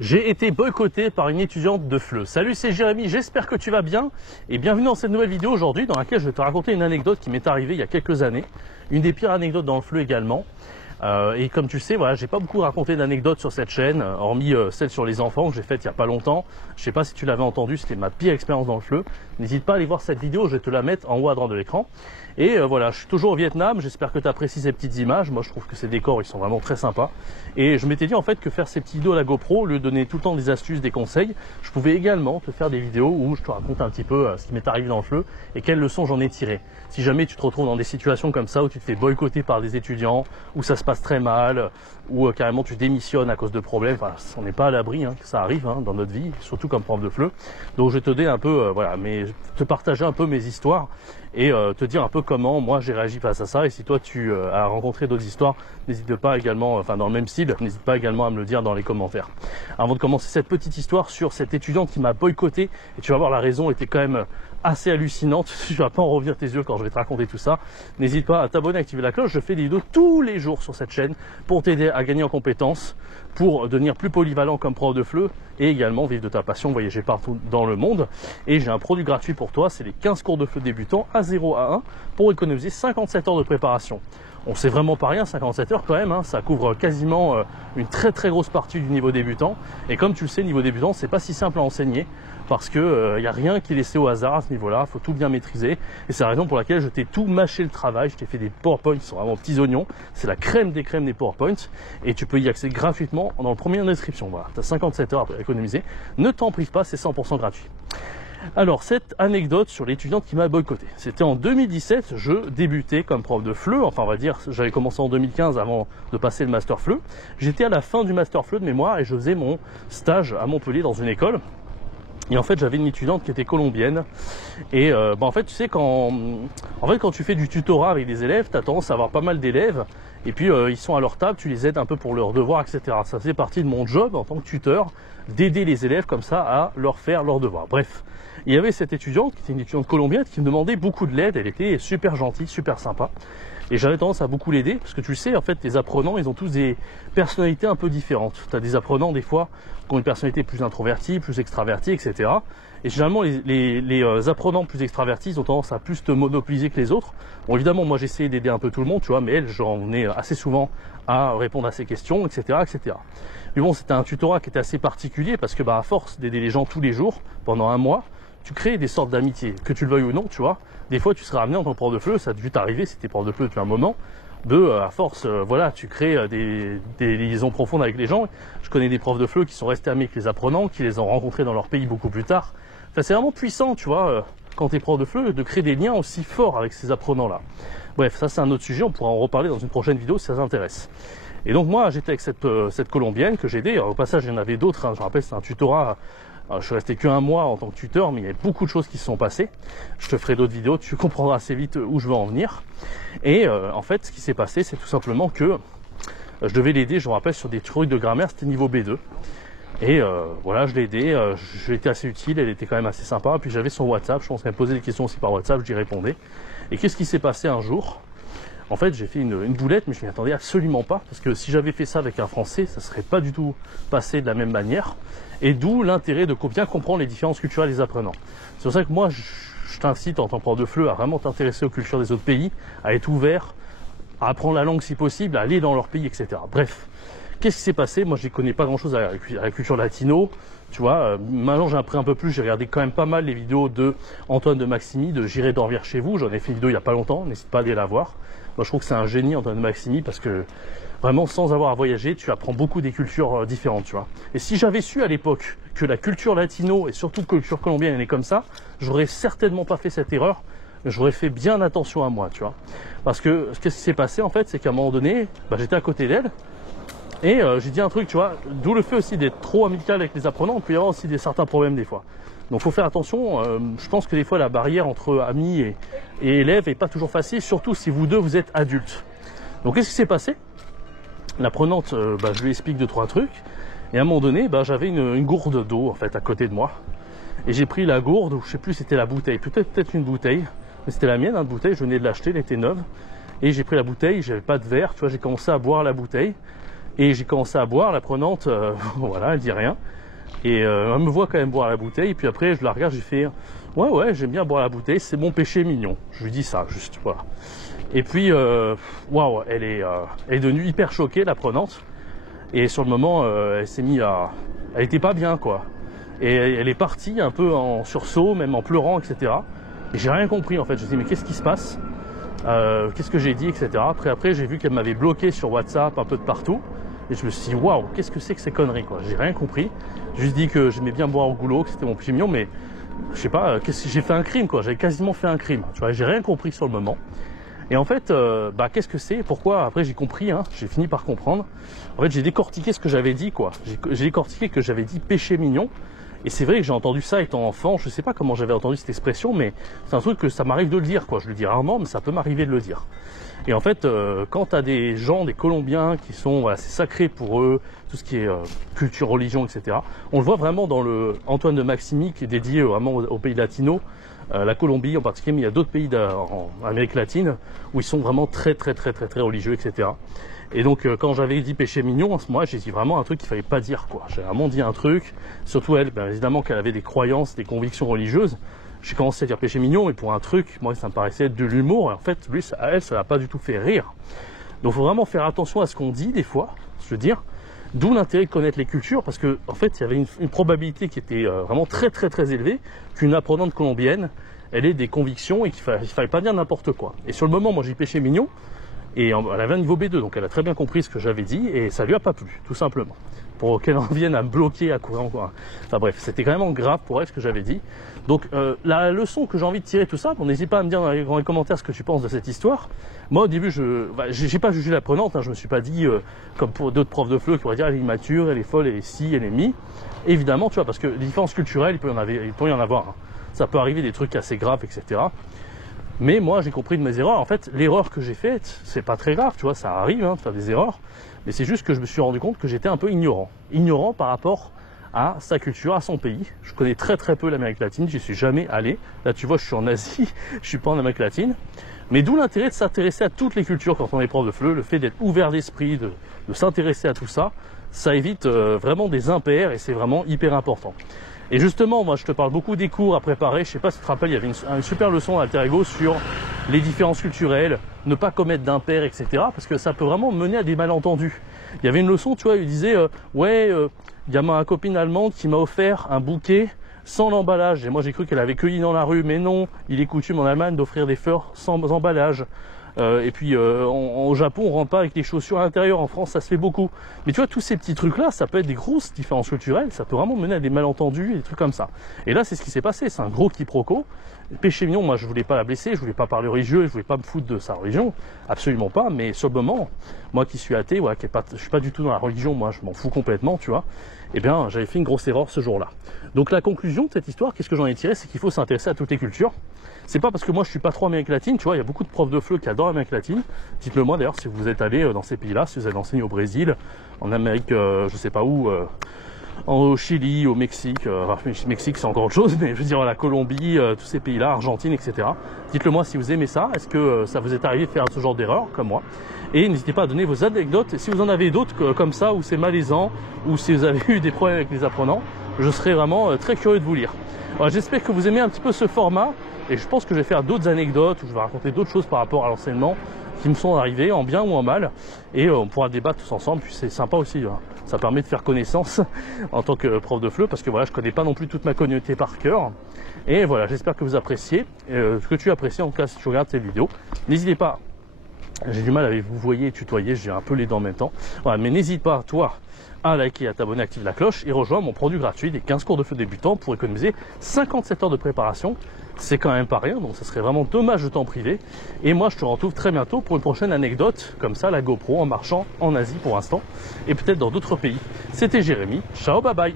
J'ai été boycotté par une étudiante de FLE. Salut, c'est Jérémy, j'espère que tu vas bien et bienvenue dans cette nouvelle vidéo aujourd'hui dans laquelle je vais te raconter une anecdote qui m'est arrivée il y a quelques années. Une des pires anecdotes dans le FLE également. Et comme tu le sais, voilà, j'ai pas beaucoup raconté d'anecdotes sur cette chaîne, hormis celle sur les enfants que j'ai faite il y a pas longtemps. Je sais pas si tu l'avais entendu, c'était ma pire expérience dans le FLE. N'hésite pas à aller voir cette vidéo, je vais te la mettre en haut à droite de l'écran. Et voilà, je suis toujours au Vietnam, j'espère que tu apprécies ces petites images. Moi je trouve que ces décors ils sont vraiment très sympas. Et je m'étais dit en fait que faire ces petites vidéos à la GoPro, au lieu de donner tout le temps des astuces, des conseils, je pouvais également te faire des vidéos où je te raconte un petit peu ce qui m'est arrivé dans le FLE et quelles leçons j'en ai tirées. Si jamais tu te retrouves dans des situations comme ça où tu te fais boycotter par des étudiants, où ça se passe très mal, ou carrément tu démissionnes à cause de problèmes, enfin, on n'est pas à l'abri, que ça arrive dans notre vie, surtout comme prof de FLE. Donc je vais te donner un peu, voilà, mais te partager un peu mes histoires et te dire un peu comment moi j'ai réagi face à ça. Et si toi tu as rencontré d'autres histoires, n'hésite pas également, enfin dans le même style, n'hésite pas également à me le dire dans les commentaires. Avant de commencer cette petite histoire sur cette étudiante qui m'a boycotté, et tu vas voir la raison était quand même assez hallucinante, tu vas pas en revenir tes yeux quand je vais te raconter tout ça. N'hésite pas à t'abonner, à activer la cloche, je fais des vidéos tous les jours sur cette chaîne pour t'aider à gagner en compétences, pour devenir plus polyvalent comme prof de FLE et également vivre de ta passion, voyager partout dans le monde. Et j'ai un produit gratuit pour toi, c'est les 15 cours de FLE débutants à 0 à 1 pour économiser 57 heures de préparation. On sait vraiment pas rien, 57 heures quand même, ça couvre quasiment une très grosse partie du niveau débutant. Et comme tu le sais, niveau débutant, c'est pas si simple à enseigner parce que y a rien qui est laissé au hasard à ce niveau-là, faut tout bien maîtriser. Et c'est la raison pour laquelle je t'ai tout mâché le travail, je t'ai fait des PowerPoints qui sont vraiment petits oignons. C'est la crème des crèmes des PowerPoints et tu peux y accéder gratuitement dans le premier lien de description. Voilà, tu as 57 heures à économiser. Ne t'en prive pas, c'est 100% gratuit. Alors, cette anecdote sur l'étudiante qui m'a boycotté. C'était en 2017, je débutais comme prof de FLE, enfin on va dire, j'avais commencé en 2015 avant de passer le master FLE. J'étais à la fin du master FLE de mémoire et je faisais mon stage à Montpellier dans une école. Et en fait, j'avais une étudiante qui était colombienne. Et en fait, tu sais, quand tu fais du tutorat avec des élèves, tu as tendance à avoir pas mal d'élèves. Et puis, ils sont à leur table, tu les aides un peu pour leurs devoirs, etc. Ça faisait partie de mon job en tant que tuteur, d'aider les élèves comme ça à leur faire leurs devoirs. Bref, il y avait cette étudiante qui était une étudiante colombienne qui me demandait beaucoup de l'aide. Elle était super gentille, super sympa. Et j'avais tendance à beaucoup l'aider parce que tu le sais, en fait, les apprenants, ils ont tous des personnalités un peu différentes. Tu as des apprenants, des fois, qui ont une personnalité plus introvertie, plus extravertie, etc. Et généralement, les apprenants plus extravertis, ils ont tendance à plus te monopoliser que les autres. Bon, évidemment, moi, j'essayais d'aider un peu tout le monde, tu vois, mais elle, j'en venais assez souvent à répondre à ses questions, etc., etc. Mais bon, c'était un tutorat qui était assez particulier parce que, à force d'aider les gens tous les jours, pendant un mois, tu crées des sortes d'amitié, que tu le veuilles ou non, tu vois. Des fois, tu seras amené en tant que prof de FLE, ça a dû t'arriver si t'es prof de FLE depuis un moment, à force, voilà, tu crées des liaisons profondes avec les gens. Je connais des profs de FLE qui sont restés amis avec les apprenants, qui les ont rencontrés dans leur pays beaucoup plus tard. Enfin, c'est vraiment puissant, tu vois, quand t'es prof de FLE, de créer des liens aussi forts avec ces apprenants-là. Bref, ça c'est un autre sujet, on pourra en reparler dans une prochaine vidéo si ça t'intéresse. Et donc moi, j'étais avec cette Colombienne que j'ai aidée. Au passage, il y en avait d'autres, je me rappelle, c'est un tutorat. Alors, je suis resté qu'un mois en tant que tuteur, mais il y a beaucoup de choses qui se sont passées. Je te ferai d'autres vidéos, tu comprendras assez vite où je veux en venir. Et en fait, ce qui s'est passé, c'est tout simplement que je devais l'aider, je me rappelle, sur des trucs de grammaire, c'était niveau B2. Et voilà, je l'ai aidé, j'ai été assez utile, elle était quand même assez sympa. Puis j'avais son WhatsApp, je pense qu'elle me posait des questions aussi par WhatsApp, je lui répondais. Et qu'est-ce qui s'est passé un jour ? En fait, j'ai fait une boulette, mais je m'y attendais absolument pas, parce que si j'avais fait ça avec un Français, ça serait pas du tout passé de la même manière. Et d'où l'intérêt de bien comprendre les différences culturelles des apprenants. C'est pour ça que moi, je t'incite en tant que prof de FLE à vraiment t'intéresser aux cultures des autres pays, à être ouvert, à apprendre la langue si possible, à aller dans leur pays, etc. Bref, qu'est-ce qui s'est passé? Moi, je connais pas grand-chose à la culture latino. Tu vois, maintenant j'ai appris un peu plus, j'ai regardé quand même pas mal les vidéos de Antoine de Maximi, de J'irai dormir chez vous. J'en ai fait une vidéo il y a pas longtemps, n'hésite pas à aller la voir. Moi je trouve que c'est un génie Antoine de Maximi parce que vraiment sans avoir à voyager, tu apprends beaucoup des cultures différentes, tu vois. Et si j'avais su à l'époque que la culture latino et surtout la culture colombienne elle est comme ça, j'aurais certainement pas fait cette erreur. J'aurais fait bien attention à moi, tu vois. Parce que ce qui s'est passé en fait, c'est qu'à un moment donné, j'étais à côté d'elle. Et j'ai dit un truc, tu vois, d'où le fait aussi d'être trop amical avec les apprenants, il peut y avoir aussi certains problèmes des fois. Donc faut faire attention, je pense que des fois la barrière entre amis et élèves n'est pas toujours facile, surtout si vous deux vous êtes adultes. Donc qu'est-ce qui s'est passé? L'apprenante, je lui explique 2-3 trucs, et à un moment donné, j'avais une gourde d'eau en fait à côté de moi. Et j'ai pris la gourde, ou je sais plus c'était la bouteille, peut-être une bouteille, mais c'était la mienne, bouteille, je venais de l'acheter, elle était neuve. Et j'ai pris la bouteille, j'avais pas de verre, tu vois, j'ai commencé à boire la bouteille. Et j'ai commencé à boire, l'apprenante, voilà, elle dit rien. Et elle me voit quand même boire la bouteille. Et puis après, je la regarde, j'ai fait ouais, j'aime bien boire la bouteille, c'est mon péché mignon. Je lui dis ça, juste, voilà. Et puis, waouh, elle est devenue hyper choquée, l'apprenante. Et sur le moment, elle s'est mise à... Elle était pas bien, quoi. Et elle est partie un peu en sursaut, même en pleurant, etc. Et j'ai rien compris, en fait. Je me dis, mais qu'est-ce qui se passe? Qu'est-ce que j'ai dit, etc. Après, j'ai vu qu'elle m'avait bloqué sur WhatsApp un peu de partout. Et je me suis dit, waouh, qu'est-ce que c'est que ces conneries, quoi. J'ai rien compris. J'ai juste dit que j'aimais bien boire au goulot, que c'était mon péché mignon, mais je sais pas, j'ai fait un crime, quoi. J'avais quasiment fait un crime. Tu vois, j'ai rien compris sur le moment. Et en fait, qu'est-ce que c'est? Pourquoi? Après, j'ai compris, hein, j'ai fini par comprendre. En fait, j'ai décortiqué ce que j'avais dit, quoi. J'ai décortiqué que j'avais dit péché mignon. Et c'est vrai que j'ai entendu ça étant enfant. Je sais pas comment j'avais entendu cette expression, mais c'est un truc que ça m'arrive de le dire, quoi. Je le dis rarement, mais ça peut m'arriver de le dire. Et en fait, quand tu as des gens, des Colombiens qui sont, voilà, c'est sacré pour eux, tout ce qui est culture, religion, etc. On le voit vraiment dans le Antoine de Maximi, qui est dédié vraiment aux pays latinos, la Colombie en particulier, mais il y a d'autres pays en Amérique latine où ils sont vraiment très religieux, etc. Et donc quand j'avais dit péché mignon, en ce moment, j'ai dit vraiment un truc qu'il fallait pas dire, quoi. J'ai vraiment dit un truc, surtout elle, évidemment qu'elle avait des croyances, des convictions religieuses. J'ai commencé à dire péché mignon, mais pour un truc, moi ça me paraissait être de l'humour, et en fait, lui, à elle, ça l'a pas du tout fait rire. Donc il faut vraiment faire attention à ce qu'on dit des fois, je veux dire. D'où l'intérêt de connaître les cultures, parce que en fait, il y avait une probabilité qui était vraiment très élevée qu'une apprenante colombienne, elle ait des convictions et qu'il fallait pas dire n'importe quoi. Et sur le moment, moi j'ai péché mignon, et elle avait un niveau B2, donc elle a très bien compris ce que j'avais dit, et ça lui a pas plu, tout simplement. Pour qu'elle en vienne à me bloquer, à courir encore. Enfin bref, c'était vraiment grave pour elle ce que j'avais dit. Donc la leçon que j'ai envie de tirer de tout ça, bon, n'hésite pas à me dire dans les commentaires ce que tu penses de cette histoire. Moi au début, j'ai pas jugé l'apprenante, hein, je me suis pas dit, comme pour d'autres profs de FLE qui pourraient dire elle est immature, elle est folle, elle est ci, elle est mi. Évidemment, tu vois, parce que les différences culturelles, il peut y en avoir. Hein. Ça peut arriver des trucs assez graves, etc. Mais moi, j'ai compris de mes erreurs. En fait, l'erreur que j'ai faite, c'est pas très grave, tu vois, ça arrive hein, de faire des erreurs. Mais c'est juste que je me suis rendu compte que j'étais un peu ignorant. Ignorant par rapport à sa culture, à son pays. Je connais très peu l'Amérique latine, j'y suis jamais allé. Là, tu vois, je suis en Asie, je suis pas en Amérique latine. Mais d'où l'intérêt de s'intéresser à toutes les cultures quand on est prof de FLE, le fait d'être ouvert d'esprit, de s'intéresser à tout ça, ça évite vraiment des impairs et c'est vraiment hyper important. Et justement, moi je te parle beaucoup des cours à préparer, je sais pas si tu te rappelles, il y avait une super leçon à Alter Ego sur les différences culturelles, ne pas commettre d'impairs, etc. Parce que ça peut vraiment mener à des malentendus. Il y avait une leçon, tu vois, il disait, il y a ma copine allemande qui m'a offert un bouquet sans l'emballage. Et moi j'ai cru qu'elle avait cueilli dans la rue, mais non, il est coutume en Allemagne d'offrir des fleurs sans emballage. Et puis au Japon, on rentre pas avec les chaussures à l'intérieur. En France, ça se fait beaucoup. Mais tu vois, tous ces petits trucs-là, ça peut être des grosses différences culturelles. Ça peut vraiment mener à des malentendus et des trucs comme ça. Et là, c'est ce qui s'est passé. C'est un gros quiproquo. Péché mignon, moi, je voulais pas la blesser. Je voulais pas parler religieux. Je voulais pas me foutre de sa religion. Absolument pas. Mais sur le moment, moi qui suis athée, ouais, je suis pas du tout dans la religion. Moi, je m'en fous complètement, tu vois. Eh bien, j'avais fait une grosse erreur ce jour-là. Donc la conclusion de cette histoire, qu'est-ce que j'en ai tiré, c'est qu'il faut s'intéresser à toutes les cultures. C'est pas parce que moi je suis pas trop Amérique latine, tu vois, il y a beaucoup de profs de FLE qui adorent l'Amérique latine. Dites-le moi d'ailleurs si vous êtes allé dans ces pays-là, si vous avez enseigné au Brésil, en Amérique, je sais pas où, au Chili, au Mexique, Mexique c'est encore autre chose, mais je veux dire la Colombie, tous ces pays-là, Argentine, etc. Dites-le moi si vous aimez ça, est-ce que ça vous est arrivé de faire ce genre d'erreur comme moi? Et n'hésitez pas à donner vos anecdotes, et si vous en avez d'autres comme ça, où c'est malaisant, ou si vous avez eu des problèmes avec les apprenants, je serais vraiment très curieux de vous lire. J'espère que vous aimez un petit peu ce format, et je pense que je vais faire d'autres anecdotes, où je vais raconter d'autres choses par rapport à l'enseignement qui me sont arrivées, en bien ou en mal, et on pourra débattre tous ensemble, puis c'est sympa aussi, hein. Ça permet de faire connaissance en tant que prof de FLE, parce que voilà, je connais pas non plus toute ma communauté par cœur, et voilà, j'espère que vous appréciez, ce que tu apprécies en tout cas si tu regardes ces vidéos. N'hésitez pas, j'ai du mal avec vous voyez et tutoyer, j'ai un peu les dents en même temps, voilà, mais n'hésite pas, toi, à liker, à t'abonner, activer la cloche et rejoindre mon produit gratuit des 15 cours de FLE débutants pour économiser 57 heures de préparation. C'est quand même pas rien, donc ce serait vraiment dommage de t'en priver. Et moi, je te retrouve très bientôt pour une prochaine anecdote, comme ça, la GoPro en marchant en Asie pour l'instant, et peut-être dans d'autres pays. C'était Jérémy, ciao, bye bye.